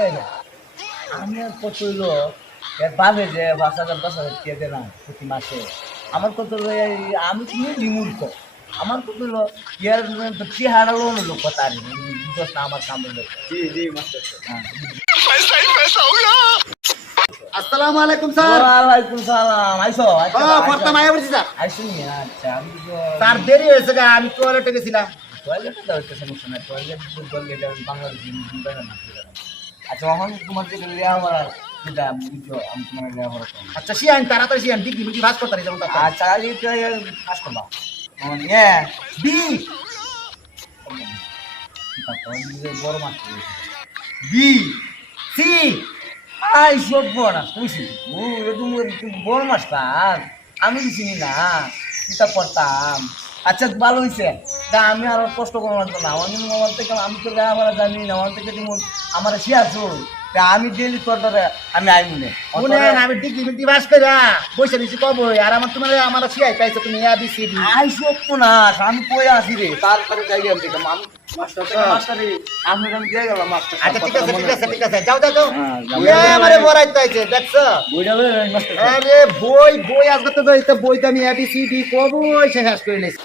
এই না, আমি আর কত হইলো ভাবে যে 5,000 10,000 টাকা দে না প্রতি মাসে। আমার কত হইলো আমি তুমি লিমূর্খ। আমার কত হইলো ইয়ার চেহারা হলো কথা আর বুঝছ না আমার কাম হইলো। জি জি মাস্টার হ্যাঁ। আসসালামু আলাইকুম স্যার ওয়ালাইকুম সালাম। আইছো ফরতা মায়া বলছি স্যার আইছো নি? আচ্ছা আমি তো স্যার দেরি হয়েছে গা আমি টয়লেটে গেছিলাম টয়লেটে তো হচ্ছে সমস্যা নাই, টয়লেট তো বললে বাংলাদেশি বুঝবে না। আচ্ছা এখন তোমার যে লেয়া আমার যেটা বুঝছো আমি তোমার লেয়া আমার আচ্ছা শিয়ান তাড়াতাড়ি শিয়ান ডিগ্রি মিটি ভাস করতে যেমন আচ্ছা আগে তো কাজ করবা মানে বি বড় মাছ বি সি আই সব বড় না বুঝছি তুমি বড় মাছ পান আমি চিনি না কিতাব পড়তাম। আচ্ছা ভালো হয়েছে তা আমি আরো কষ্ট করবো না অন্য আমার থেকে আমি তো আমার জানি না আমার থেকে যেমন আমার শেয়ার চল আমি ডেলি তোর ধরে আমি আইমুনে শুনেন আমি ডিগ্রি মিটি ভাস কইরা বসে নিছি কবই আর আমার তোমার আমার শিয়াই পাইছো তুমি A B C D I সব না আমি কই আসি রে তারপরে যাই আমি দেখলাম আমি মাস্টারে আমি দিয়ে গেলাম মাস্টার আচ্ছা ঠিক আছে ঠিক আছে ঠিক আছে যাও যাও যাও হ্যাঁ, যাও। এ আমারে বড়াইতে আইছে দেখছো বইটা লই মাস্টার আরে বই বই আজকে তো বই তো আমি এ বি সি ডি কবই শেষ করে নিছি